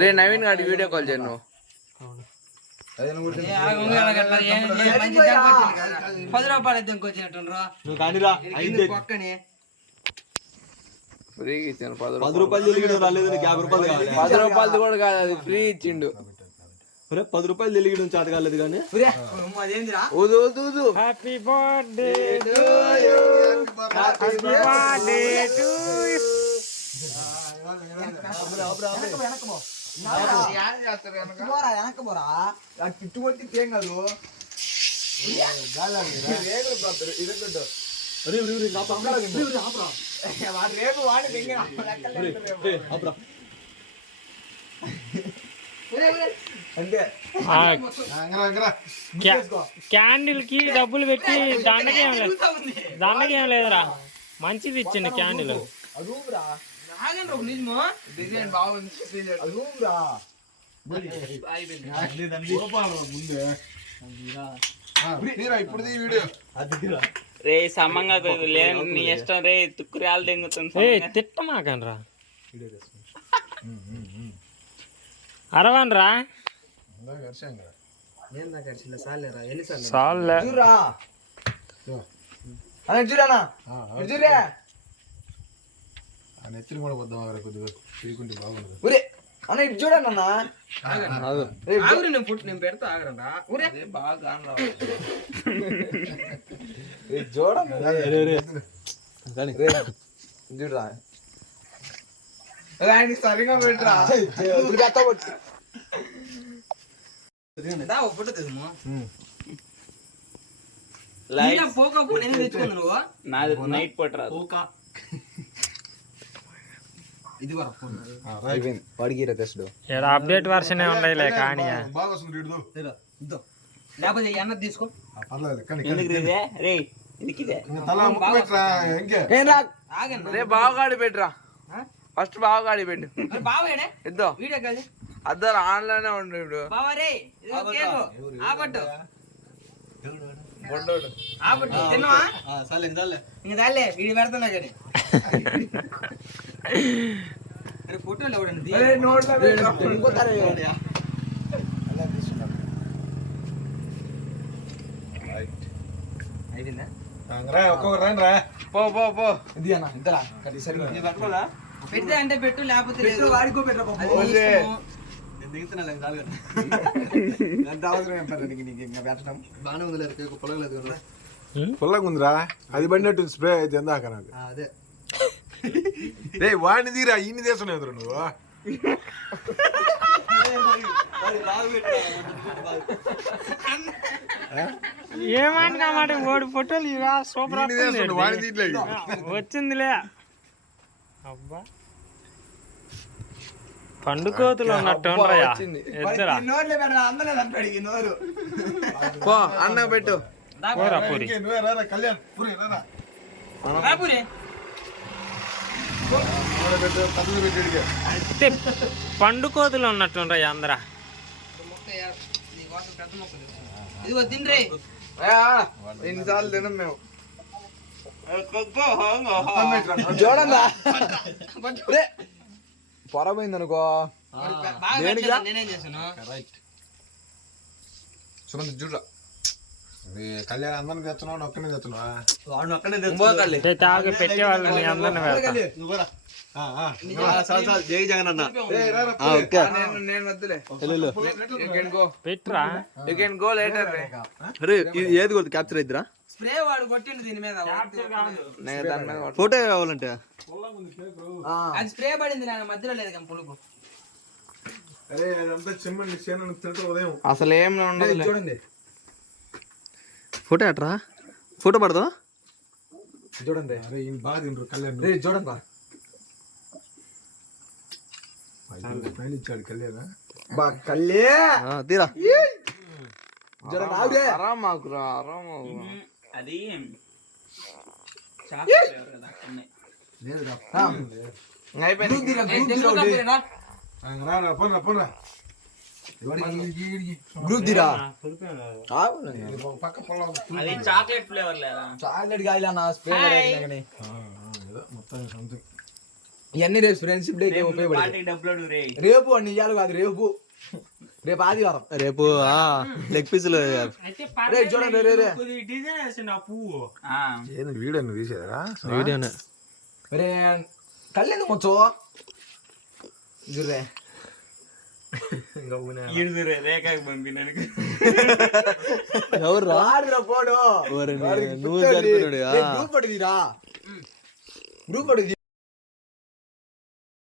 రే నవీన్ గాడి video call చేయను. 10 రూపాయలు అయితే ఇంకొచ్చినట్టుండ్రా ఫ్రీగా ఇచ్చాను. 10 రూపాయలు రాలేదు, 50 రూపాయలు కావాలి. 10 రూపాయలు కూడా కాదు, అది ఫ్రీ ఇచ్చిండు. 10 రూపాయలు తెలియడం చేత కాలేదు కానీ happy birthday to you, happy birthday to you. Candle కి డబ్బులు పెట్టి దండకేం లేదురా, మంచిది ఇచ్చిండు క్యాండిల్. రే సమంగా లేదు నీ ఇష్టం రే, తుక్కురాలు దెంగుతుంది. తిట్టమాకనరా, అరవనరా సాల్లే. నెత్తిని కూడా వద్దాం కొద్దిగా తిరుగుంటే బాగుండదు. అన్న ఇటు చూడండి అన్న, నేను పెడతా ఆగరా చూడరా సరిగా పెట్టరా. ఫోటో తీసుము నాది నైట్ పట్టరా ఇది వాడికి తెస్తుడు అప్డేట్ వర్షన్ ఉండయిలే కానీ బాగా వస్తుంది లేకపోతే అన్న తీసుకో. రే ఎందుకిదే తల ముక్కు పెట్టరా ఇంకే రే బావగాడి పెట్టరా, ఫస్ట్ బావగాడి పెట్టు. బావేడే ఇద్దో వీడియో కాదు అద్దరు ఆన్లోనే ఉండు. ఇప్పుడు బావా రే కేకు ఆపట్టు ఆపట్టు తిన్నవా ఇంక దాలే వీడియో పెడతానా కానీ ఫోటోలు ఎవడండి అయిపోయిందా ఒక్కొక్కరు రండి రా. పో పో పో. ఇది అన్న ఇంతలా పెడితే అంటే పెట్టు, లేకపోతే లేదు. వాడికో పెట్టరా పుల్లగా ఉందిరా, అది పడినట్టు స్ప్రే అయితే ఎందాక నాకు. అదే రే వాడిని తీరా, ఇన్ని తీస్తున్నావు నువ్వు. ఏమంటా మాట ఓడి ఫోటోలు ఇవా సూపర్ వాడిని తీయట్లే. వచ్చిందిలే. అబ్బా పండుకోతులు ఉన్నట్టు ఉండయా ఎద్దరా పో అన్న పెట్టు. పోరా పూరి నువ్వే రారా కళ్యాణ్, పూరి రారా. పండుకోతులు ఉన్నట్టు ఉండయా అందరా. ఇదిగో తిండ్రి ఎన్నిసార్లు తినం మేము. చూడండి పొరపోయింది అనుకో. నేనేం చేశాను సుమంత్ చూడరా, కళ్యాణ్ అందరిని తెస్తున్నావు, ఒక్కనే తెస్తున్నావా? తాగి పెట్టేవాళ్ళు మీ అందరిని పెడతా. జై జగన్ అన్న నేను వద్దులే. పెట్టురా గో లేటర్. ఏది కొడుతు క్యాప్చర్ అయిద్దిరా. స్ప్రే వాడు కొట్టిండు దీని మీద, ఫోటో కావాలంటే అది స్ప్రే పడింది నా మధ్యలో లేదు కానీ పులుపు. అరే అదంతా చెమ్మండి, చేను తింటూ ఉదయం అసలు ఏం ఉండదు. చూడండి ఫోటో అట్రా, ఫోటో పడదా చూడండి. అరే ఈయన బాగా తింటారు కళ్యాణ్. చూడండి పైన ఇచ్చాడు కళ్యాణ్. తీరా ఆరాం మాకురా, ఆరాం. అది రారా పోనా పోనా గ్రూప్ దిరా పక్క పొలం అది చాక్లెట్ ఫ్లేవర్ లేదా చాక్లెట్ గాయలా నా స్ప్రే మొత్తం సంథింగ్ ఇవన్నీ రేపు ఫ్రెండ్షిప్ డేకి ఉపయోగపడతాయి. పార్టీకి డబ్బులు అడుగు రే. రేపు అన్ని ఇయ్యాలి కాదు, రేపు ఆదివారం. రేపు లెగ్ పీసులు అయితే రే చూడండి రే రే కొద్దిగా డిజైన్ వేసిండు ఆ పువ్వు. ఆ, ఏంది వీడియో నువ్వు తీసేదరా వీడియోనే. రే కళ్ళెందుకు మొచ్చో జుర్రే ఈడుదు రే, రేఖకి పంపినానికి. ఎవరు రా? వాడిరా పోడు. ఓరి నీ- వాడికి నువ్వు పుట్టాలి. జరిపినాడు. రే, గ్రూప్ పడుదిరా, గ్రూప్ పడుది.